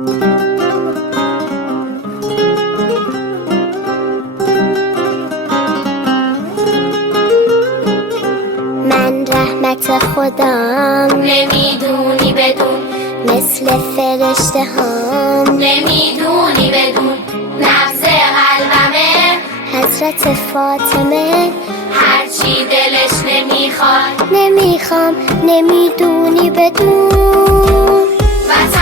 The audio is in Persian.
من رحمت خدام نمیدونی بدون، مثل فرشته هام نمیدونی بدون، نبض قلبمه حضرت فاطمه. هرچی دلش نمیخواد نمیخوام نمیدونی بدون، وطن